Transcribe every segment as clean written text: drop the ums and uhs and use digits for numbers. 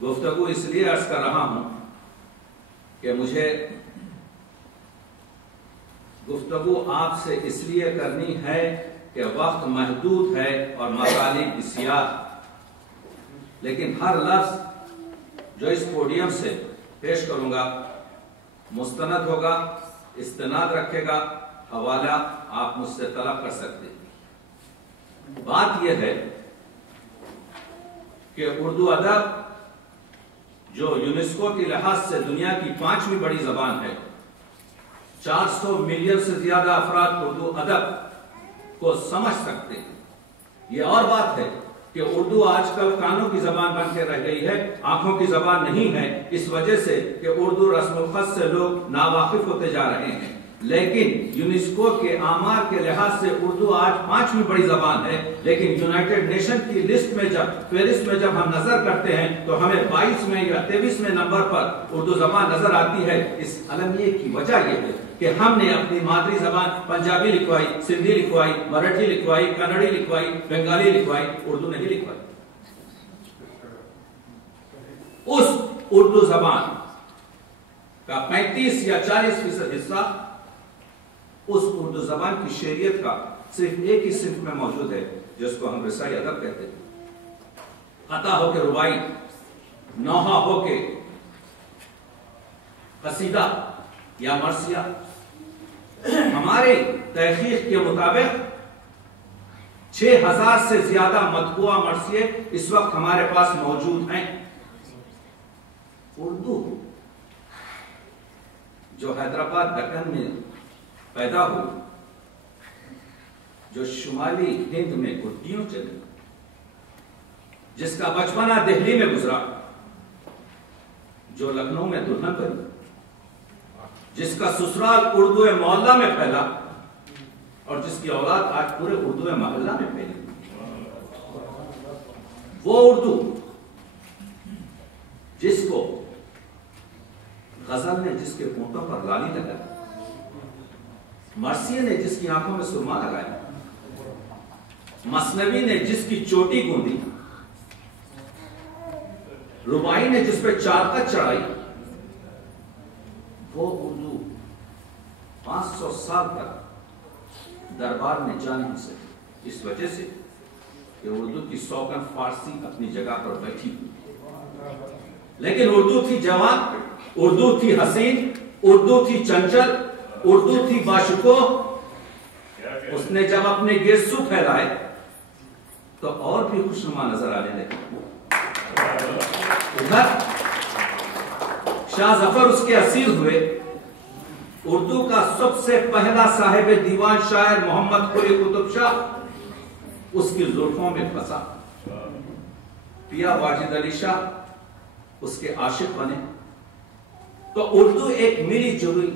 گفتگو اس لیے عرض کر رہا ہوں کہ مجھے گفتگو آپ سے اس لیے کرنی ہے کہ وقت محدود ہے اور مطالب بسیار، لیکن ہر لفظ جو اس پوڈیم سے پیش کروں گا مستند ہوگا، استناد رکھے گا، حوالہ آپ مجھ سے طلب کر سکتے ہیں۔ بات یہ ہے کہ اردو ادب جو یونیسکو کے لحاظ سے دنیا کی 5ویں بڑی زبان ہے، 400 ملین سے زیادہ افراد اردو ادب کو سمجھ سکتے ہیں۔ یہ اور بات ہے کہ اردو آج کل کانوں کی زبان بن کے رہ گئی ہے، آنکھوں کی زبان نہیں ہے، اس وجہ سے کہ اردو رسم الخط سے لوگ ناواقف ہوتے جا رہے ہیں۔ لیکن یونیسکو کے آمار کے لحاظ سے اردو آج 5ویں بڑی زبان ہے، لیکن یونائٹڈ نیشن کی لسٹ میں فہرست میں جب ہم نظر کرتے ہیں تو ہمیں 22ویں یا 23ویں نمبر پر اردو زبان نظر آتی ہے۔ اس المیہ کی وجہ یہ ہے کہ ہم نے اپنی مادری زبان پنجابی لکھوائی، سندھی لکھوائی، مراٹھی لکھوائی، کنڑی لکھوائی، بنگالی لکھوائی، اردو نہیں لکھوائی۔ اس اردو زبان کا 35 یا 40% حصہ اس اردو زبان کی شعریت کا صرف ایک ہی صنف میں موجود ہے، جس کو ہم رسائی ادب کہتے ہیں۔ قطع ہو کے ربائی، نوحہ ہو کے قصیدہ یا مرثیہ۔ ہماری تحقیق کے مطابق 6000 سے زیادہ مطبوعہ مرثیے اس وقت ہمارے پاس موجود ہیں۔ اردو جو حیدرآباد دکن میں پیدا ہوئی، جو شمالی ہند میں گڈیوں چلی، جس کا بچپنا دہلی میں گزرا، جو لکھنؤ میں دلہن بنی، جس کا سسرال اردو محلہ میں پھیلا اور جس کی اولاد آج پورے اردو محلہ میں پھیلی، وہ اردو جس کو غزل نے جس کے ہونٹوں پر لالی لگائی، مرثیے نے جس کی آنکھوں میں سرما لگایا، مثنوی نے جس کی چوٹی گوندی، ربائی نے جس پہ چارقت چڑھائی، وہ اردو 500 سال تک دربار میں جا نہیں سکی، اس وجہ سے کہ اردو کی سوگن فارسی اپنی جگہ پر بیٹھی ہوئی۔ لیکن اردو تھی جوان، اردو تھی حسین، اردو تھی چنچل، اردو تھی باشکوہ۔ اس نے جب اپنے گرسو پھیلائے تو اور بھی خوشنما نظر آنے لگی۔ ادھر شاہ ظفر اس کے اسیر ہوئے، اردو کا سب سے پہلا صاحب دیوان شاعر محمد قلی قطب شاہ اس کی زلفوں میں پھنسا۔ پیا واجد علی شاہ اس کے عاشق بنے۔ تو اردو ایک ملی جلی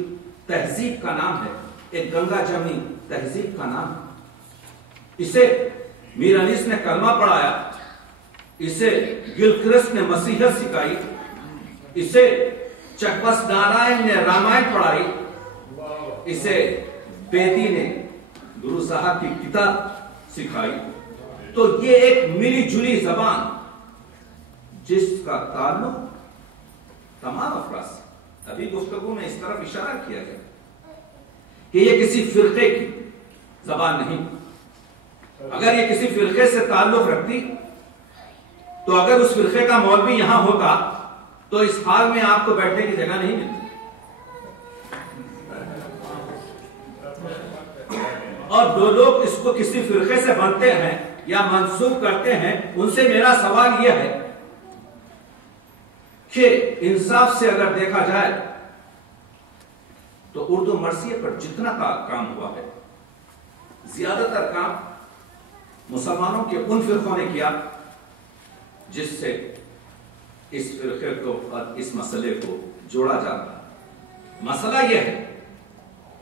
تہذیب کا نام ہے، ایک گنگا جمنی تہذیب کا نام ہے۔ اسے میر انیس نے کلمہ پڑھایا، اسے گلکرسٹ نے مسیحیت سکھائی، اسے چکبس نارائن نے رامائن پڑھائی، اسے بیدی نے گرو صاحب کی کتاب سکھائی۔ تو یہ ایک ملی جلی زبان جس کا تعلق تمام افراد سے، ابھی گفتگو میں اس طرف اشارہ کیا گیا کہ یہ کسی فرقے کی زبان نہیں۔ اگر یہ کسی فرقے سے تعلق رکھتی تو اگر اس فرقے کا مولوی یہاں ہوتا تو اس حال میں آپ کو بیٹھنے کی جگہ نہیں ملتی۔ اور جو لوگ اس کو کسی فرقے سے بنتے ہیں یا منسوب کرتے ہیں، ان سے میرا سوال یہ ہے کہ انصاف سے اگر دیکھا جائے تو اردو مرثیے پر جتنا کام ہوا ہے، زیادہ تر کام مسلمانوں کے ان فرقوں نے کیا جس سے اس فرقے کو اور اس مسئلے کو جوڑا جاتا ہے۔ مسئلہ یہ ہے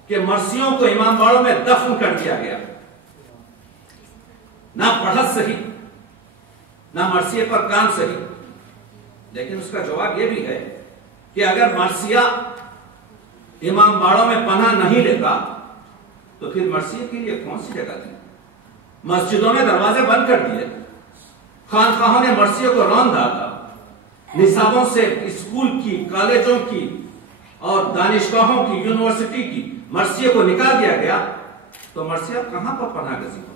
کہ مرثیوں کو امام باڑوں میں دفن کر دیا گیا، نہ پڑھت صحیح، نہ مرثیے پر کام صحیح۔ لیکن اس کا جواب یہ بھی ہے کہ اگر مرثیہ امام باڑوں میں پناہ نہیں لیتا تو پھر مرثیے کے لیے کون سی جگہ تھی؟ مسجدوں نے دروازے بند کر دیے، خانقاہوں نے مرثیے کو رون ڈالا، نصابوں سے اسکول کی، کالجوں کی اور دانشگاہوں کی، یونیورسٹی کی مرثیے کو نکال دیا گیا تو مرثیہ کہاں پر پناہ گزین ہو؟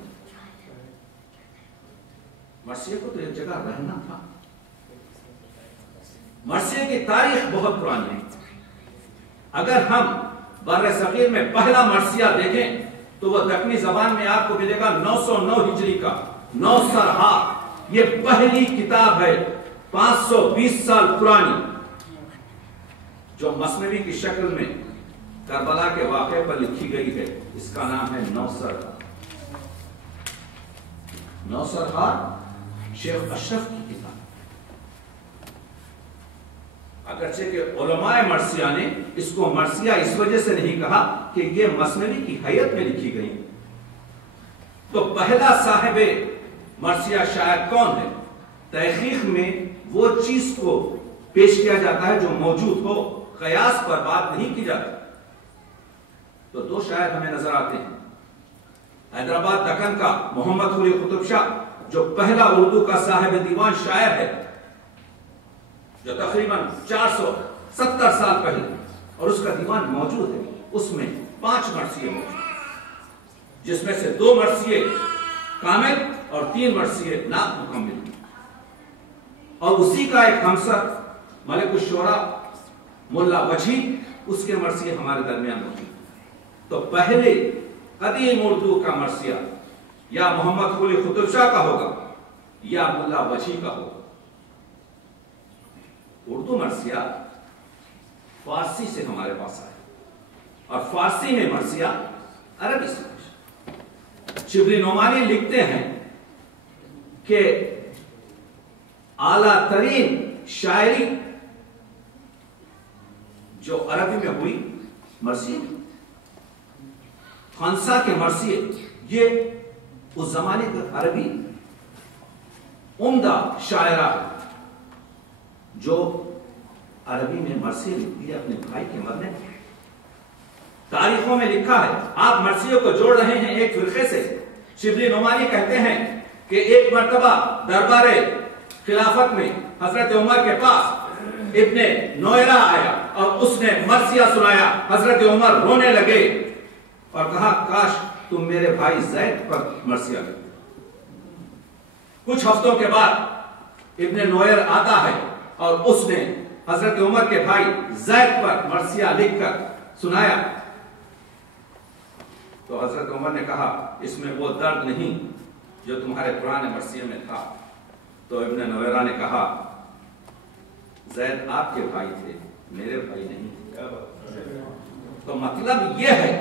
مرثیے کو تو ایک جگہ رہنا تھا۔ مرثیے کی تاریخ بہت پرانی ہے۔ اگر ہم بر صغیر میں پہلا مرثیہ دیکھیں تو وہ دکنی زبان میں آپ کو ملے گا 909 ہجری کا، 9 سرحا۔ یہ پہلی کتاب ہے 520 سال پرانی جو مثنوی کی شکل میں کربلا کے واقعے پر لکھی گئی ہے۔ اس کا نام ہے 9 سرحا۔ 9 سرحا شیخ اشرف کی کتاب، اگرچہ کہ علماء مرثیہ نے اس کو مرثیہ اس وجہ سے نہیں کہا کہ یہ مثنوی کی حیت میں لکھی گئی۔ تو پہلا صاحب مرثیہ شاعر کون ہے؟ تحقیق میں وہ چیز کو پیش کیا جاتا ہے جو موجود ہو، قیاس پر بات نہیں کی جاتی۔ تو 2 شاعر ہمیں نظر آتے ہیں۔ حیدرآباد دکن کا محمد قلی قطب شاہ جو پہلا اردو کا صاحب دیوان شاعر ہے، جو تقریباً 470 سال پہلے، اور اس کا دیوان موجود ہے۔ اس میں 5 مرثیے موجود ہیں، جس میں سے 2 مرثیے کامل اور 3 مرثیے نعت مکمل۔ اور اسی کا ایک ہمسر ملک الشعراء ملا وجھی، اس کے مرثیے ہمارے درمیان موجود ہیں۔ تو پہلے قدیم اردو کا مرثیہ یا محمد قلی قطب شاہ کا ہوگا یا ملا وجھی کا ہوگا۔ اردو مرثیہ فارسی سے ہمارے پاس آیا، اور فارسی میں مرثیہ عربی سے۔ شبلی نعمانی لکھتے ہیں کہ اعلیٰ ترین شاعری جو عربی میں ہوئی مرثیے، خانسا کے مرثیے، یہ اس زمانے کا عربی عمدہ شاعرہ جو عربی میں مرثیے لکھی ہے اپنے بھائی کے مرنے پر۔ تاریخوں میں لکھا ہے، آپ مرثیوں کو جوڑ رہے ہیں ایک فرقے سے۔ شبلی نعمانی کہتے ہیں کہ ایک مرتبہ دربار خلافت میں حضرت عمر کے پاس ابن نویرہ آیا اور اس نے مرثیہ سنایا۔ حضرت عمر رونے لگے اور کہا کاش تم میرے بھائی زید پر مرثیہ لکھتے۔ کچھ ہفتوں کے بعد ابن نویر آتا ہے اور اس نے حضرت عمر کے بھائی زید پر مرثیہ لکھ کر سنایا۔ تو حضرت عمر نے کہا اس میں وہ درد نہیں جو تمہارے پرانے مرثیے میں تھا۔ تو ابن نویرہ نے کہا زید آپ کے بھائی تھے، میرے بھائی نہیں تھے۔ تو مطلب یہ ہے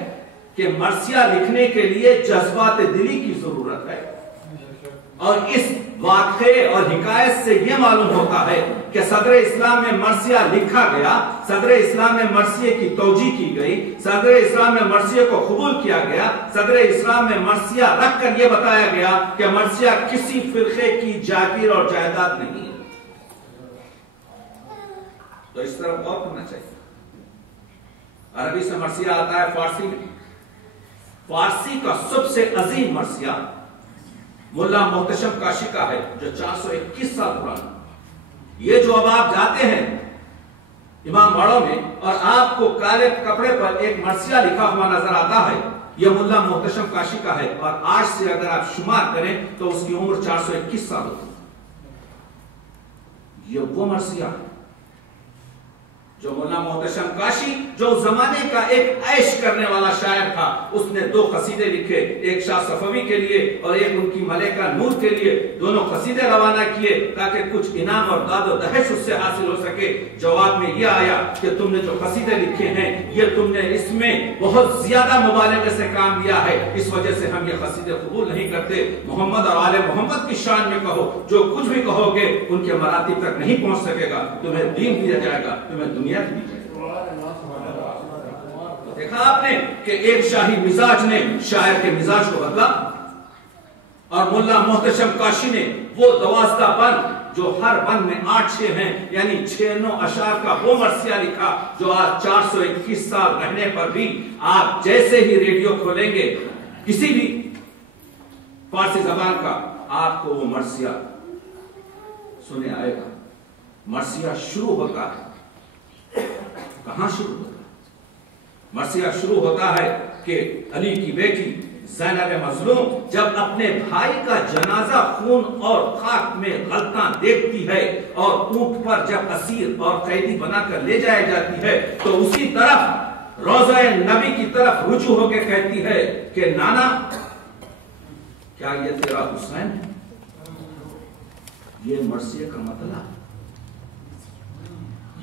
کہ مرثیہ لکھنے کے لیے جذبات دلی کی ضرورت ہے، اور اس واقعے اور حکایت سے یہ معلوم ہوتا ہے کہ صدر اسلام میں مرثیہ لکھا گیا، صدر اسلام میں مرثیے کی توجیہ کی گئی، صدر اسلام میں مرثیے کو قبول کیا گیا، صدر اسلام میں مرثیہ رکھ کر یہ بتایا گیا کہ مرثیہ کسی فرقے کی جاگیر اور جائیداد نہیں ہے۔ تو اس طرح غور کرنا چاہیے۔ عربی سے مرثیہ آتا ہے فارسی میں۔ فارسی کا سب سے عظیم مرثیہ ملا محتشم کاشی کا ہے جو 421 سال پرانا۔ یہ جو اب آپ جاتے ہیں امام باڑوں میں اور آپ کو کالے کپڑے پر ایک مرثیہ لکھا ہوا نظر آتا ہے، یہ ملا محتشم کاشی کا ہے، اور آج سے اگر آپ شمار کریں تو اس کی عمر 421 سال ہوتی ہے۔ یہ وہ مرثیہ ہے جو ملا محتشم کاشی جو اس زمانے کا ایک عیش کرنے والا شاعر تھا، اس نے 2 قصیدے لکھے، ایک شاہ صفوی کے لیے اور ایک ان کی ملکہ نور کے لیے۔ دونوں قصیدے روانہ کیے تاکہ کچھ انعام اور داد و دہش اس سے حاصل ہو سکے۔ جواب میں یہ آیا کہ تم نے جو قصیدے لکھے ہیں یہ تم نے اس میں بہت زیادہ مبالغے سے کام لیا ہے، اس وجہ سے ہم یہ قصیدے قبول نہیں کرتے۔ محمد اور آل محمد کی شان میں کہو، جو کچھ بھی کہو گے ان کے مراتب تک نہیں پہنچ سکے گا، تمہیں دین دیا جائے گا، تمہیں دنیا دی جائے گی۔ دیکھا آپ نے کہ ایک شاہی مزاج نے شاعر کے مزاج کو بدلا، اور ملا محتشم کاشی نے وہ 12 بند جو ہر بند میں 8-6 ہیں، یعنی 6-9 اشعار کا وہ مرثیہ لکھا جو آج 421 سال رہنے پر بھی آپ جیسے ہی ریڈیو کھولیں گے کسی بھی فارسی زبان کا، آپ کو وہ مرثیہ سنے آئے گا۔ مرثیہ شروع ہوتا ہے، کہاں شروع ہوتا ہے؟ مرثیہ شروع ہوتا ہے کہ علی کی بیٹی زینب مظلوم جب اپنے بھائی کا جنازہ خون اور خاک میں غلطاں دیکھتی ہے اور اونٹ پر جب اسیر اور قیدی بنا کر لے جائی جاتی ہے تو اسی طرف روضہ نبی کی طرف رجوع ہو کے کہتی ہے کہ نانا کیا یہ تیرا حسین ہے؟ یہ مرثیے کا مطلب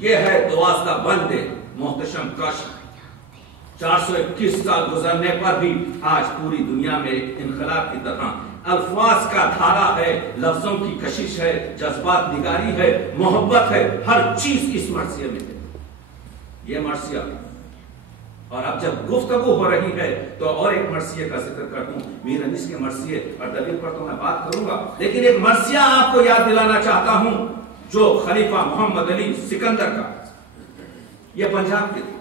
یہ ہے 12 بند محتشم کاشف 421 سال گزرنے پر بھی آج پوری دنیا میں انقلاب کی طرح الفاظ کا دھارا ہے، لفظوں کی کشش ہے، جذبات نگاری ہے، محبت ہے، ہر چیز اس مرثیے میں ہے۔ یہ مرثیہ، اور اب جب گفتگو ہو رہی ہے تو اور ایک مرثیے کا ذکر کر دوں، میر انیس کے مرثیے اور دلیل پر تو میں بات کروں گا، لیکن ایک مرثیہ آپ کو یاد دلانا چاہتا ہوں جو خلیفہ محمد علی سکندر کا، یہ پنجاب کے تھے،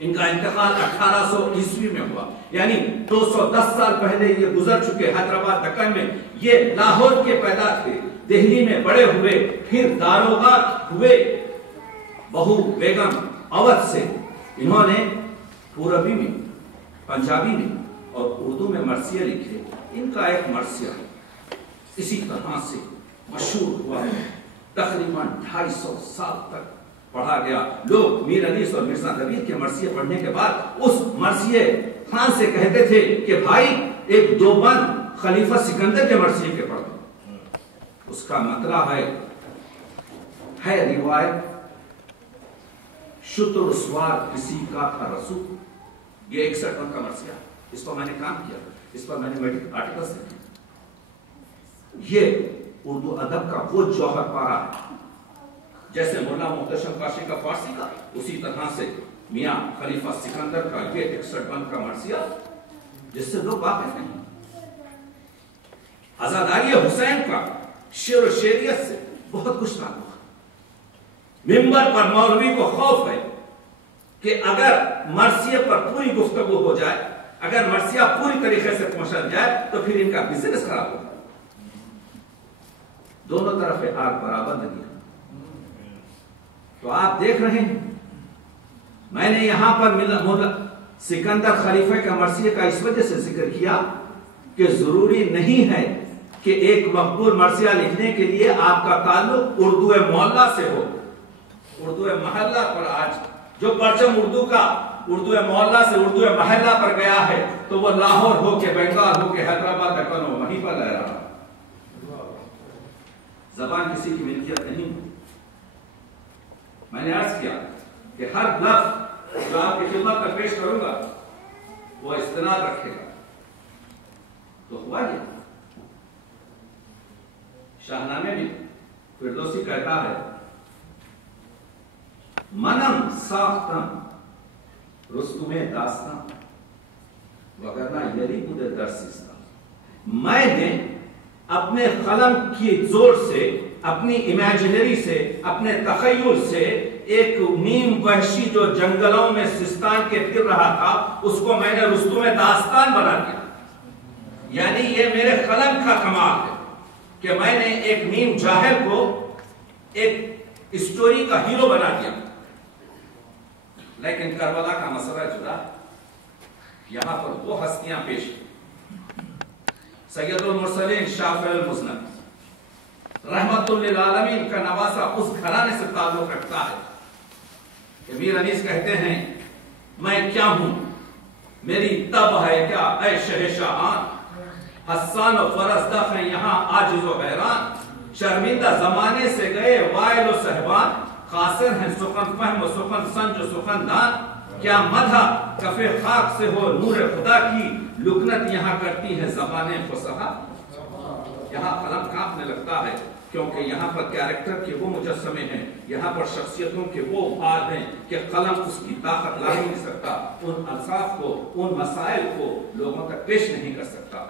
ان کا انتقال 1800 عیسوی میں ہوا، یعنی 210 سال پہلے یہ گزر چکے۔ حیدرآباد دکن میں یہ لاہور کے پیدا تھے، دہلی میں بڑے ہوئے، پھر داروغہ ہوئے، بہو بیگم اودھ سے انہوں نے پوربی میں، پنجابی میں اور اردو میں مرثیے لکھے۔ ان کا ایک مرثیہ اسی طرح سے مشہور ہوا، تقریباً 250 سال تک پڑھا گیا۔ لوگ میر انیس اور مرزا نوید کے مرثیے پڑھنے کے بعد اس مرثیے خان سے کہتے تھے کہ بھائی ایک 2 بند خلیفہ سکندر کے مرثیے کے پڑھ دو۔ اس کا مطلب ہے روایت شتر سوار کسی کا تھا رسول، یہ 61 بند کا مرثیہ، اس پر میں نے کام کیا، اس پر میں نے میڈیکل آرٹیکلز لکھے۔ یہ اردو ادب کا وہ جوہر پارا ہے، جیسے مولانا محتشم کاشی کا فارسی کا، اسی طرح سے میاں خلیفہ سکندر کا یہ 61 بند کا مرثیہ، جس سے لوگ واقف نہیں۔ عزاداری حسین کا شعر و شعریت سے بہت کچھ تعلق ہے۔ منبر پر مولوی کو خوف ہے کہ اگر مرثیے پر پوری گفتگو ہو جائے، اگر مرثیہ پوری طریقے سے پہنچا جائے تو پھر ان کا بزنس خراب ہوگا۔ دونوں طرف آگ برابر نہیں ہے۔ تو آپ دیکھ رہے ہیں، میں نے یہاں پر سکندر خلیفہ کا مرثیے کا اس وجہ سے ذکر کیا کہ ضروری نہیں ہے کہ ایک مقبول مرثیہ لکھنے کے لیے آپ کا تعلق اردو محلہ سے ہو۔ اردو محلہ پر آج جو پرچم اردو کا اردو محلہ سے اردو محلہ پر گیا ہے تو وہ لاہور ہو کے بنگال ہو کے حیدرآباد دکن ہو، وہیں پر لے رہا۔ زبان کسی کی ملکیت نہیں۔ میں نے عرض کیا کہ ہر لفظ جو آپ کی خدمت میں پیش کروں گا وہ استناد رکھے گا، تو ہوا یہ شاہنامے میں فردوسی کہتا ہے منم ساختم رستم داستان وگرنہ یری بودے درسیستان، میں نے اپنے قلم کی زور سے، اپنی امیجنری سے، اپنے تخیل سے ایک نیم وحشی جو جنگلوں میں سستان کے پھر رہا تھا اس کو میں نے رستم داستان بنا دیا۔ یعنی یہ میرے قلم کا کمال ہے کہ میں نے ایک نیم جاہل کو ایک اسٹوری کا ہیرو بنا دیا۔ لیکن کربلا کا مسئلہ جدا، یہاں پر وہ ہستیاں پیش ہیں۔ سید المرسلین شافع المذنب رحمت للعالمین کا نواسا اس گھرانے سے تعلق رکھتا ہے کہ میر انیس کہتے ہیں میں کیا ہوں، میری تب ہے کیا اے شہنشاہان، حسان و فرزدق ہیں یہاں عاجز و حیران، شرمندہ زمانے سے گئے وائل و صحبان، خاسر ہیں سخن فہم و سخن سنج و سخن دان، کیا مدھا کف خاک سے ہو نور خدا کی، لکنت یہاں کرتی ہے زبانیں فصحا۔ یہاں قلم کانپنے لگتا ہے کیونکہ یہاں پر کیریکٹر کے وہ مجسمے ہیں، یہاں پر شخصیتوں کے وہ افعال ہیں کہ قلم اس کی طاقت لا نہیں سکتا، ان الفاظ کو، ان مسائل کو لوگوں تک پیش نہیں کر سکتا۔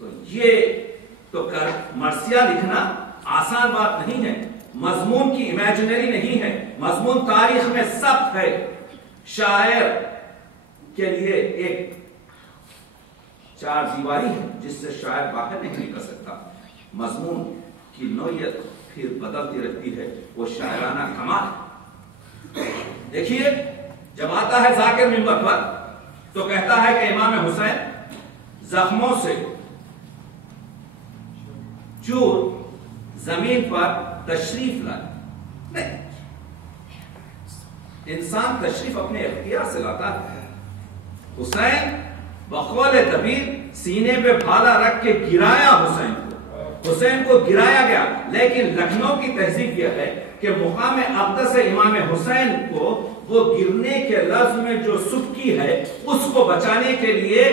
تو یہ تو مرثیہ لکھنا آسان بات نہیں ہے، مضمون کی امیجنری نہیں ہے، مضمون تاریخ میں ثبت ہے۔ شاعر کے لیے ایک چار دیواری ہے جس سے شاعر باہر نہیں نکل سکتا، مضمون کی نوعیت پھر بدلتی رہتی ہے، وہ شاعرانہ کمال۔ دیکھیے جب آتا ہے ذاکر منبر پر تو کہتا ہے کہ امام حسین زخموں سے چور زمین پر تشریف لائے۔ نہیں، انسان تشریف اپنے اختیار سے لاتا ہے۔ حسین بقول دبیر سینے پہ بھالا رکھ کے گرایا حسین کو گرایا گیا، لیکن لکھنؤ کی تہذیب یہ ہے کہ مقام اقدس امام حسین کو وہ گرنے کے لفظ میں جو سبکی ہے اس کو بچانے کے لیے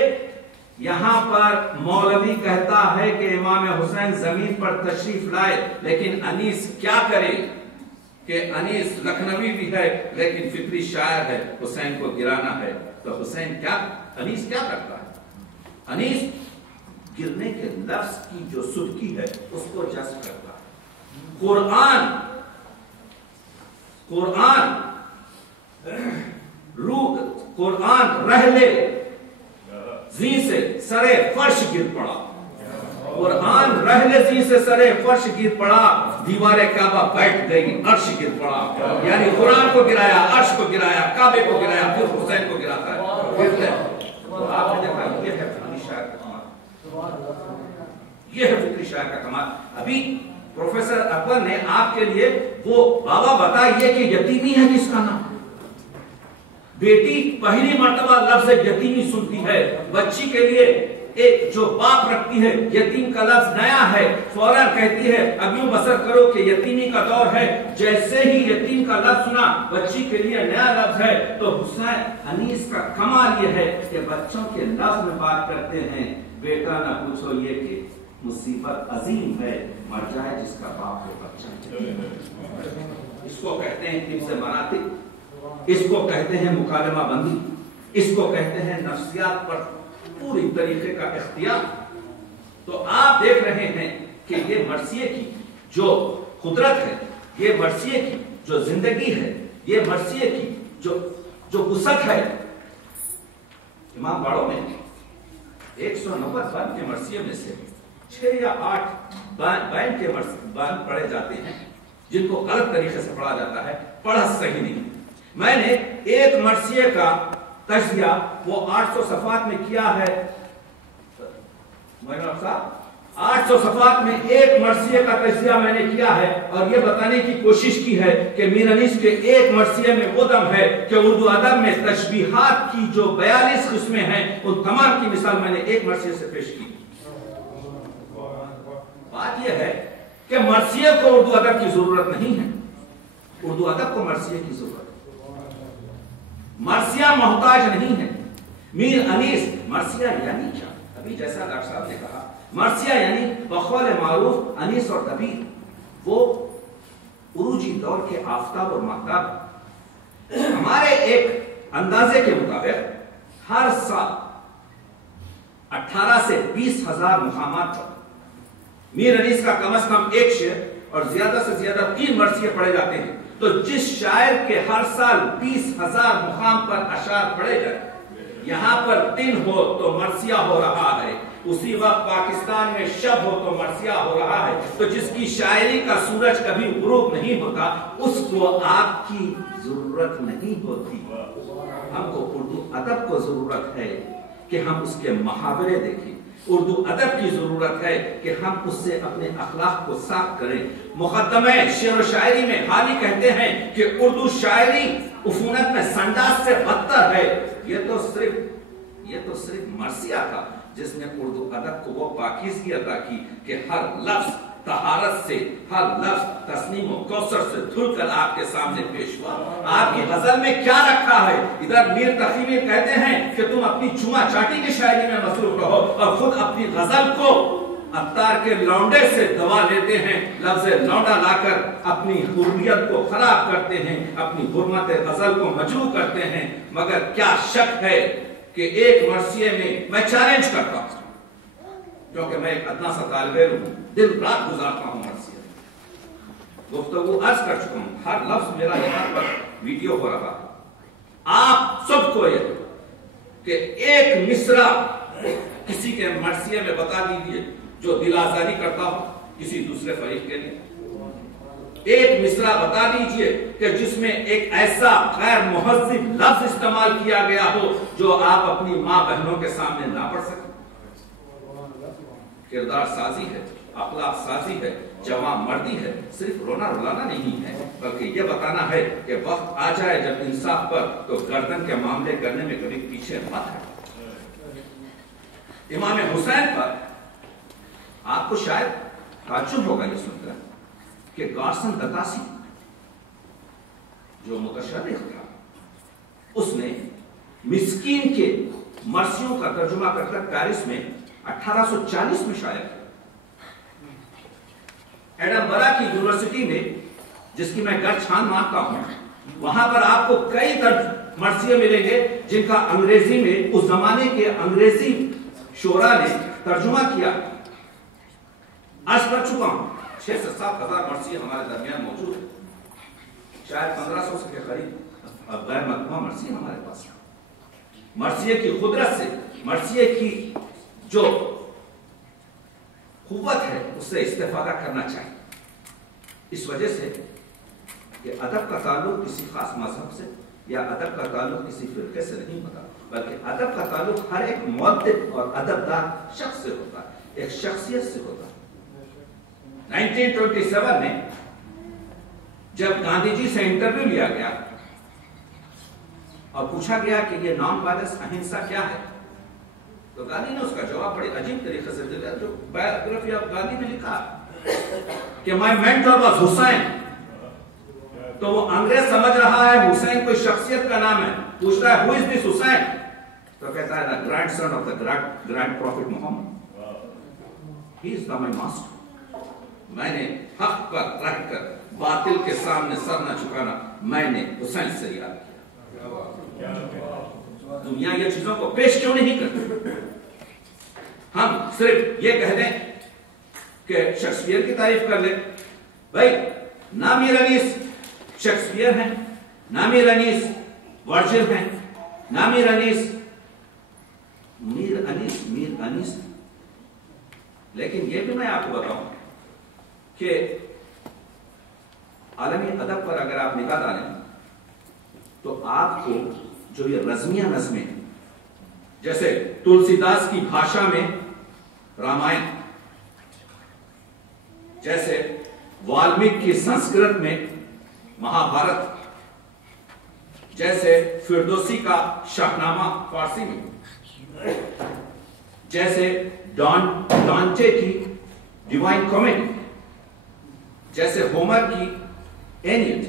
یہاں پر مولوی کہتا ہے کہ امام حسین زمین پر تشریف لائے، لیکن انیس کیا کرے کہ انیس لکھنوی بھی ہے لیکن فطری شاعر ہے، حسین کو گرانا ہے تو انیس کیا کرتا ہے؟ انیس گرنے کے لفظ کی جو سبکی ہے اس کو جذب کرتا ہے۔ قرآن رہلے زی سے سرے فرش گر پڑا، قرآن رہلے زی سے سرے فرش گر پڑا، دیوار کعبہ بیٹھ گئی عرش گر پڑا۔ یعنی قرآن کو گرایا، عرش کو گرایا، کعبے کو گرایا، پھر حسین کو گراتا ہے۔ آپ نے دیکھا یہ ہے فطری شاعر کا کمال، یہ ہے فطری شاعر کا کمال۔ ابھی پروفیسر اکبر نے آپ کے لیے وہ بابا بتائیے کہ یتیمی ہے کس کا نام؟ بیٹی پہلی مرتبہ لفظ یتیمی سنتی ہے، بچی کے لیے ایک جو باپ رکھتی ہے یتیم کا لفظ نیا ہے، فوراً کہتی ہے اب یوں بسر کرو کہ یتیمی کا دور ہے۔ جیسے ہی یتیم کا لفظ سنا بچی کے لیے نیا لفظ ہے، تو حسین انیس کا کمال یہ ہے کہ بچوں کے لفظ میں بات کرتے ہیں۔ بیٹا نہ پوچھو یہ کہ مصیبت عظیم ہے، مر جائے جس کا باپ ہے بچہ۔ اس کو کہتے ہیں حفظ مناطق، اس کو کہتے ہیں مکالمہ بندی، اس کو کہتے ہیں نفسیات پر پوری طریقے کا اختیار۔ تو آپ دیکھ رہے ہیں کہ یہ مرثیے کی جو قدرت ہے، یہ مرثیے کی جو زندگی ہے، یہ مرثیے کی جو وسعت ہے۔ امام باڑوں میں 190 بند کے مرثیے میں سے 6 یا 8 بین کے بند پڑھے جاتے ہیں جن کو غلط طریقے سے پڑھا جاتا ہے، پڑھا صحیح نہیں۔ میں نے ایک مرثیے کا تجزیہ وہ 800 صفحات میں کیا ہے، 800 صفحات میں ایک مرثیے کا تجزیہ میں نے کیا ہے، اور یہ بتانے کی کوشش کی ہے کہ میر انیس کے ایک مرثیے میں وہ دم ہے کہ اردو ادب میں تشبیہات کی جو 42 قسمیں ہیں ان تمام کی مثال میں نے ایک مرثیے سے پیش کی۔ بات یہ ہے کہ مرثیے کو اردو ادب کی ضرورت نہیں ہے، اردو ادب کو مرثیے کی ضرورت ہے۔ مرثیہ محتاج نہیں ہے۔ میر انیس مرثیہ یعنی کیا؟ ابھی جیسا ڈاکٹر صاحب نے کہا، مرثیہ یعنی بقول معروف انیس اور دبیر وہ عروجی دور کے آفتاب اور ماہتاب۔ ہمارے ایک اندازے کے مطابق ہر سال 18 سے 20 ہزار مقامات پر میر انیس کا کم از کم ایک شعر اور زیادہ سے زیادہ 3 مرثیے پڑھے جاتے ہیں۔ تو جس شاعر کے ہر سال 20,000 مقام پر اشعار پڑھے جائیں، یہاں پر دن ہو تو مرثیہ ہو رہا ہے، اسی وقت پاکستان میں شب ہو تو مرثیہ ہو رہا ہے۔ تو جس کی شاعری کا سورج کبھی غروب نہیں ہوتا اس کو آپ کی ضرورت نہیں ہوتی۔ ہم کو اردو ادب کو ضرورت ہے کہ ہم اس کے محاورے دیکھیں، اردو ادب کی ضرورت ہے کہ ہم اس سے اپنے اخلاق کو صاف کریں۔ مقدمہ شعر و شاعری میں حالی کہتے ہیں کہ اردو شاعری عفونت میں سنڈاس سے بدتر ہے۔ یہ تو صرف مرثیہ تھا جس نے اردو ادب کو وہ پاکیزگی عطا کی کہ ہر لفظ طہارت سے، ہر لفظ تسنیم و کوثر سے دھل کر آپ کے سامنے پیش ہوا۔ آپ کی غزل میں کیا رکھا ہے؟ ادھر میر تقی میر کہتے ہیں کہ تم اپنی چوما چاٹی کی شاعری میں مصروف رہو، اور خود اپنی غزل کو عطار کے لونڈے سے دوا لیتے ہیں، لفظ لونڈا لا کر اپنی حریت کو خراب کرتے ہیں، اپنی حرمت غزل کو مجروح کرتے ہیں۔ مگر کیا شک ہے کہ ایک مرثیے میں چیلنج کرتا ہوں، کیونکہ میں ایک ادنا سا طالب علم ہوں، دن رات گزارتا ہوں مرثیے، گفتگو عرض کر چکا ہوں، ہر لفظ میرا یہاں پر ویڈیو ہو رہا ہے۔ آپ سب کو یہ کہ ایک مصرع کسی کے مرثیے میں بتا دیجئے جو دل آزاری کرتا ہو، کسی دوسرے فریق کے لیے؟ ایک مصرع بتا دیجئے کہ جس میں ایک ایسا غیر مہذب لفظ استعمال کیا گیا ہو جو آپ اپنی ماں بہنوں کے سامنے نہ پڑھ سکیں۔ کردار سازی ہے، اخلاق سازی ہے، جوان مردی ہے، صرف رونا رلانا نہیں ہے، بلکہ یہ بتانا ہے کہ وقت آ جائے جب انصاف پر تو گردن کے معاملے کرنے میں کبھی پیچھے مت ہے۔ امام حسین پر آپ کو شاید تعجب ہوگا یہ سن کر کہ گارسن دتاسی جو متشرح تھا اس نے مسکین کے مرثیوں کا ترجمہ کر کر پیرس میں 1840 میں شائع کیا۔ ایڈنبرا کی یونیورسٹی میں، جس کی میں گر چھان مانتا ہوں، وہاں پر آپ کو کئی مرثیے ملیں گے جن کا انگریزی میں اس زمانے کے انگریزی شعراء نے ترجمہ کیا۔ عرض کر چکا ہوں 6 سے 7 ہزار مرثیے ہمارے درمیان موجود ہیں، شاید 1500 کے قریب اب غیر مطبوع مرثیے ہمارے پاس ہیں۔ مرثیے کی قدرت سے، مرثیے کی جو قوت ہے اس سے استفادہ کرنا چاہیے، اس وجہ سے کہ ادب کا تعلق کسی خاص مذہب سے یا ادب کا تعلق کسی فرقے سے نہیں ہوتا، بلکہ ادب کا تعلق ہر ایک مؤدب اور ادبدار شخص سے ہوتا ہے، ایک شخصیت سے ہوتا ہے۔ 1927 میں جب گاندھی جی سے انٹرویو لیا گیا اور پوچھا گیا کہ یہ نان وائلنس اہنسا کیا ہے، تو گاندھی نے اس کا جواب بڑے عجیب طریقے سے دیا، جو بایوگرافی آف گاندھی میں لکھا کہ مائی مینٹر واز حسین۔ تو وہ انگریز سمجھ رہا ہے حسین کوئی شخصیت کا نام ہے، پوچھتا ہے ہو از دس حسین، تو کہتا ہے the grandson of the grand prophet Muhammad, he is the my master۔ میں نے حق پر رہ کر باطل کے سامنے سر نہ جھکانا، میں نے حسین سے یاد کیا۔ دنیا یہ چیزوں کو پیش کیوں نہیں کرتی؟ ہم صرف یہ کہہ دیں کہ شیکسپیئر کی تعریف کر لیں، بھائی نامی رنیس شیکسپیئر ہیں، نامی رنیس ورجل ہیں، نامی رنیس میر انیس، لیکن یہ بھی میں آپ کو بتاؤں کہ عالمی ادب پر اگر آپ نگاہ ڈالیں تو آپ کو جو یہ رزمیہ نظمیں جیسے تلسی داس کی بھاشا میں رامائن، جیسے والمیک کی سنسکرت میں مہابھارت، جیسے فردوسی کا شاہنامہ فارسی میں، جیسے ڈانٹے کی ڈیوائن کامیڈی، جیسے ہومر کی اینیٹ،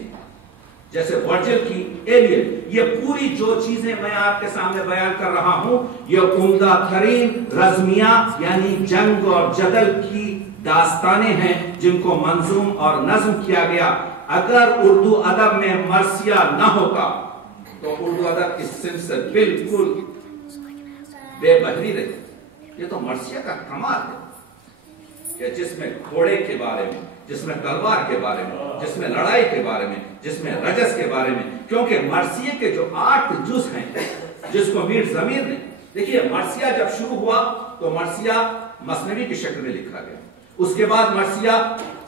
جیسے ورجل کی ایلیٹ، یہ پوری جو چیزیں میں آپ کے سامنے بیان کر رہا ہوں یہ عمدہ ترین رزمیہ یعنی جنگ اور جدل کی داستانیں ہیں جن کو منظوم اور نظم کیا گیا۔ اگر اردو ادب میں مرثیہ نہ ہوتا تو اردو ادب اس صنف سے بالکل بے بہری رہتی۔ یہ تو مرثیہ کا کمال ہے کہ جس میں گھوڑے کے بارے میں، جس میں تلوار کے بارے میں، جس میں لڑائی کے بارے میں، جس میں رجس کے بارے میں، کیونکہ مرثیے کے جو 8 جز ہیں جس کو میر ضمیر نے، دیکھیے مرثیہ جب شروع ہوا تو مرثیہ مثنوی کی شکل میں لکھا گیا، اس کے بعد مرثیہ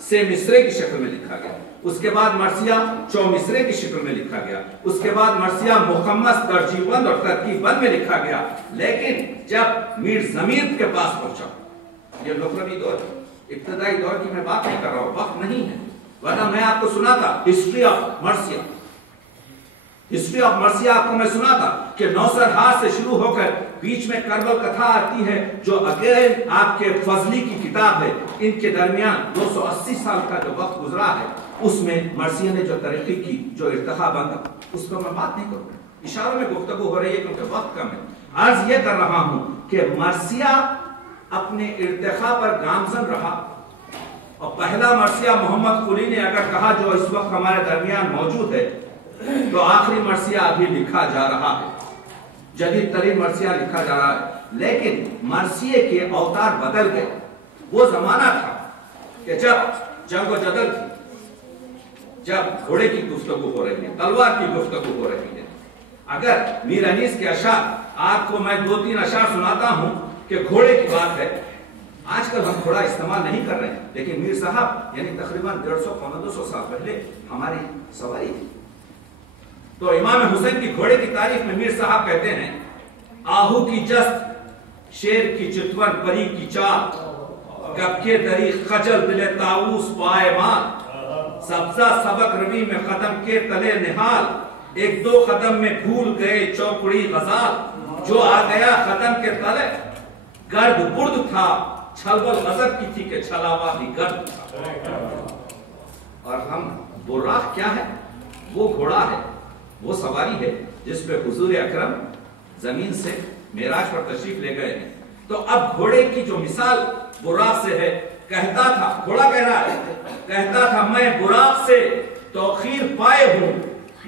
سے مصرے کی شکل میں لکھا گیا، اس کے بعد مرثیہ چومصرے کی شکل میں لکھا گیا، اس کے بعد مرثیہ مخمس ترجیح بند اور ترکیب بند میں لکھا گیا، لیکن جب میر ضمیر کے پاس پہنچا، یہ لغوی دور ابتدائی دور کی میں بات نہیں کر رہا ہوں، وقت نہیں ہے، ورنہ میں آپ کو سنا تھا ہسٹری آف مرثیہ، ہسٹری آف مرثیہ آپ کو میں سنا تھا کہ نوسرہار سے شروع ہو کر بیچ میں کربل کتھا آتی ہے جو اگین آپ کے فضلی کی کتاب ہے، ان کے درمیان 280 سال کا جو وقت گزرا ہے اس میں مرثیہ نے جو ترقی کی، جو ارتقا بنتا، اس پر میں بات نہیں کروں، اشاروں میں گفتگو ہو رہی ہے کیونکہ وقت کم ہے۔ عرض یہ کر رہا ہوں کہ مرثیہ اپنے ارتقاء پر گامزن رہا، اور پہلا مرثیہ محمد قلی نے اگر کہا جو اس وقت ہمارے درمیان موجود ہے تو آخری مرثیہ ابھی لکھا جا رہا ہے، جدید ترین مرثیہ لکھا جا رہا ہے، لیکن مرثیے کے اوتار بدل گئے۔ وہ زمانہ تھا کہ جب جنگ و جدل تھی، جب گھوڑے کی گفتگو ہو رہی ہے، تلوار کی گفتگو ہو رہی ہے۔ اگر میر انیس کے اشعار آپ کو میں 2-3 اشعار سناتا ہوں کہ گھوڑے کی بات ہے، آج آج کل ہم گھوڑا استعمال نہیں کر رہے ہیں، لیکن میر صاحب یعنی تقریباً 150-200 سال پہلے ہماری سواری تھی۔ تو امام حسین کی گھوڑے کی تعریف میں میر صاحب کہتے ہیں، آہو کی جست شیر کی چتون پری کی چال، کب کے دری خجل دل طاؤس پائے مال، سبزہ سبق روی میں قدم کے تلے نہال، ایک دو قدم میں بھول گئے چوکڑی غزال، جو آ گیا قدم کے تلے گرد برد تھا، چھلبل غضب کی تھی کہ چھلاوا بھی گرد تھا۔ اور ہم براق کیا ہے؟ وہ گھوڑا ہے، وہ سواری ہے جس پہ حضور اکرم زمین سے معراج پر تشریف لے گئے ہیں۔ تو اب گھوڑے کی جو مثال براق سے ہے، کہتا تھا، گھوڑا کہہ رہا ہے، کہتا تھا میں براق سے توخیر پائے ہوں،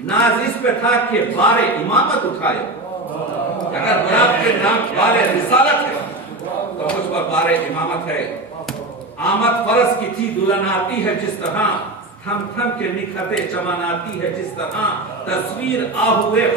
ناز اس پہ تھا کہ بار امامت اٹھائے۔ اگر براق کے نام بار رسالت ہے تو مجھ پر بار امامت ہے۔ آمد فرس کی تھی دلہن آتی ہے جس طرح، تھم تھم کے نکھتے چمن آتی ہے جس طرح، تصویر آہوے